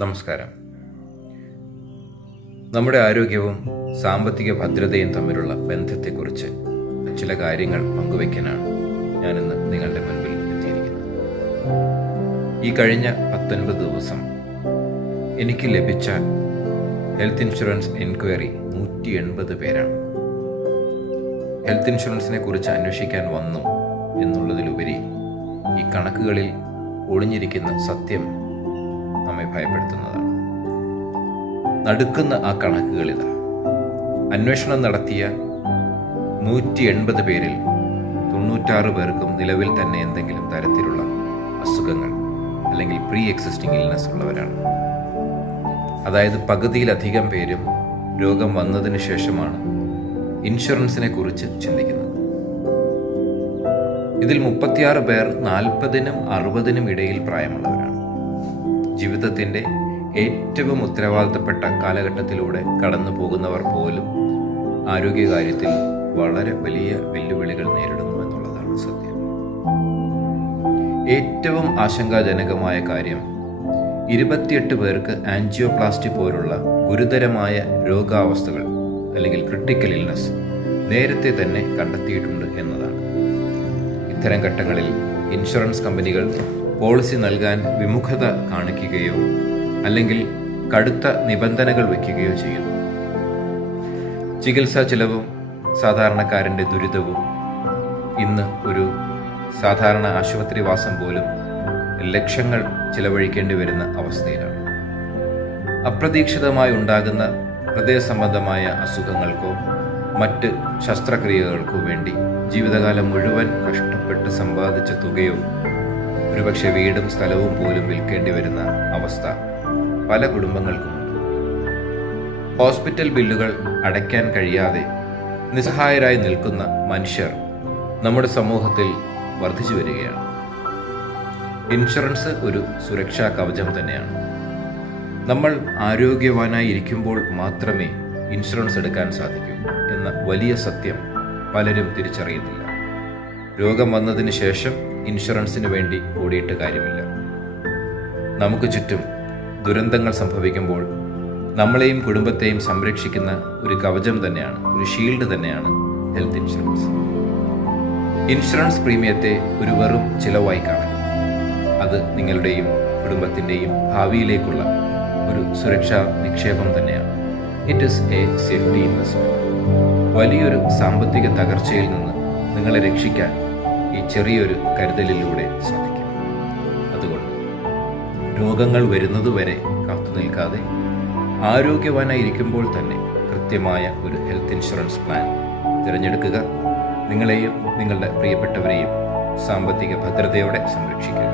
നമസ്കാരം. നമ്മുടെ ആരോഗ്യവും സാമ്പത്തിക ഭദ്രതയും തമ്മിലുള്ള ബന്ധത്തെക്കുറിച്ച് ചില കാര്യങ്ങൾ പങ്കുവയ്ക്കാനാണ് ഞാനിന്ന് നിങ്ങളുടെ മുൻപിൽ എത്തിയിരിക്കുന്നത്. ഈ കഴിഞ്ഞ 19 ദിവസം എനിക്ക് ലഭിച്ച ഹെൽത്ത് ഇൻഷുറൻസ് എൻക്വയറി 180 പേരാണ്. ഹെൽത്ത് ഇൻഷുറൻസിനെ കുറിച്ച് അന്വേഷിക്കാൻ വന്നു എന്നുള്ളതിലുപരി ഈ കണക്കുകളിൽ ഒളിഞ്ഞിരിക്കുന്ന സത്യം നമ്മെ ഭയപ്പെടുത്തുന്നതാണ്. നടുക്കുന്ന ആ കണക്കുകളിതാ. അന്വേഷണം നടത്തിയ 180 പേരിൽ 96 പേർക്കും നിലവിൽ തന്നെ എന്തെങ്കിലും തരത്തിലുള്ള അസുഖങ്ങൾ അല്ലെങ്കിൽ പ്രീ എക്സിസ്റ്റിംഗ് ഇൽനെസ് ഉള്ളവരാണ്. അതായത് പകുതിയിലധികം പേരും രോഗം വന്നതിന് ശേഷമാണ് ഇൻഷുറൻസിനെ കുറിച്ച് ചിന്തിക്കുന്നത്. ഇതിൽ 36 പേർ 40-നും 60-നും ഇടയിൽ പ്രായമുള്ളവരാണ്. ജീവിതത്തിൻ്റെ ഏറ്റവും ഉത്തരവാദിത്തപ്പെട്ട കാലഘട്ടത്തിലൂടെ കടന്നു പോകുന്നവർ പോലും ആരോഗ്യകാര്യത്തിൽ വളരെ വലിയ വെല്ലുവിളികൾ നേരിടുന്നു എന്നുള്ളതാണ് സത്യം. ഏറ്റവും ആശങ്കാജനകമായ കാര്യം 28 പേർക്ക് ആൻജിയോപ്ലാസ്റ്റി പോലുള്ള ഗുരുതരമായ രോഗാവസ്ഥകൾ അല്ലെങ്കിൽ ക്രിട്ടിക്കൽ ഇൽനസ് നേരത്തെ തന്നെ കണ്ടെത്തിയിട്ടുണ്ട് എന്നതാണ്. ഇത്തരം ഘട്ടങ്ങളിൽ ഇൻഷുറൻസ് കമ്പനികൾ പോളിസി നൽകാൻ വിമുഖത കാണിക്കുകയോ അല്ലെങ്കിൽ കടുത്ത നിബന്ധനകൾ വയ്ക്കുകയോ ചെയ്യുന്നു. ചികിത്സാ ചിലവും സാധാരണക്കാരൻ്റെ ദുരിതവും ഇന്ന് ഒരു സാധാരണ ആശുപത്രിവാസം പോലും ലക്ഷങ്ങൾ ചിലവഴിക്കേണ്ടി വരുന്ന അവസ്ഥയിലാണ്. അപ്രതീക്ഷിതമായി ഉണ്ടാകുന്ന ഹൃദയ സംബന്ധമായ അസുഖങ്ങൾക്കോ മറ്റ് ശസ്ത്രക്രിയകൾക്കോ വേണ്ടി ജീവിതകാലം മുഴുവൻ കഷ്ടപ്പെട്ട് സമ്പാദിച്ച തുകയോ ഒരുപക്ഷെ വീടും സ്ഥലവും പോലും വിൽക്കേണ്ടി വരുന്ന അവസ്ഥ പല കുടുംബങ്ങൾക്കുമുണ്ട്. ഹോസ്പിറ്റൽ ബില്ലുകൾ അടയ്ക്കാൻ കഴിയാതെ നിസ്സഹായരായി നിൽക്കുന്ന മനുഷ്യർ നമ്മുടെ സമൂഹത്തിൽ വർദ്ധിച്ചു വരികയാണ്. ഇൻഷുറൻസ് ഒരു സുരക്ഷാ കവചം തന്നെയാണ്. നമ്മൾ ആരോഗ്യവാനായി ഇരിക്കുമ്പോൾ മാത്രമേ ഇൻഷുറൻസ് എടുക്കാൻ സാധിക്കൂ എന്ന വലിയ സത്യം പലരും തിരിച്ചറിയുന്നില്ല. രോഗം വന്നതിന് ശേഷം ഇൻഷുറൻസിന് വേണ്ടി ഓടിയിട്ട് കാര്യമില്ല. നമുക്ക് ചുറ്റും ദുരന്തങ്ങൾ സംഭവിക്കുമ്പോൾ നമ്മളെയും കുടുംബത്തെയും സംരക്ഷിക്കുന്ന ഒരു കവചം തന്നെയാണ്, ഒരു ഷീൽഡ് തന്നെയാണ് ഹെൽത്ത് ഇൻഷുറൻസ്. ഇൻഷുറൻസ് പ്രീമിയത്തെ ഒരു വെറും ചിലവായി കാണരുത്. അത് നിങ്ങളുടെയും കുടുംബത്തിൻ്റെയും ഭാവിയിലേക്കുള്ള ഒരു സുരക്ഷാ നിക്ഷേപം തന്നെയാണ്. It is A safety investment. വലിയൊരു സാമ്പത്തിക തകർച്ചയിൽ നിന്ന് നിങ്ങളെ രക്ഷിക്കാൻ ഈ ചെറിയൊരു കരുതലിലൂടെ സാധിക്കും. അതുകൊണ്ട് രോഗങ്ങൾ വരുന്നതുവരെ കാത്തു നിൽക്കാതെ ആരോഗ്യവാനായിരിക്കുമ്പോൾ തന്നെ കൃത്യമായ ഒരു ഹെൽത്ത് ഇൻഷുറൻസ് പ്ലാൻ തിരഞ്ഞെടുക്കുക. നിങ്ങളെയും നിങ്ങളുടെ പ്രിയപ്പെട്ടവരെയും സാമ്പത്തിക ഭദ്രതയോടെ സംരക്ഷിക്കുക.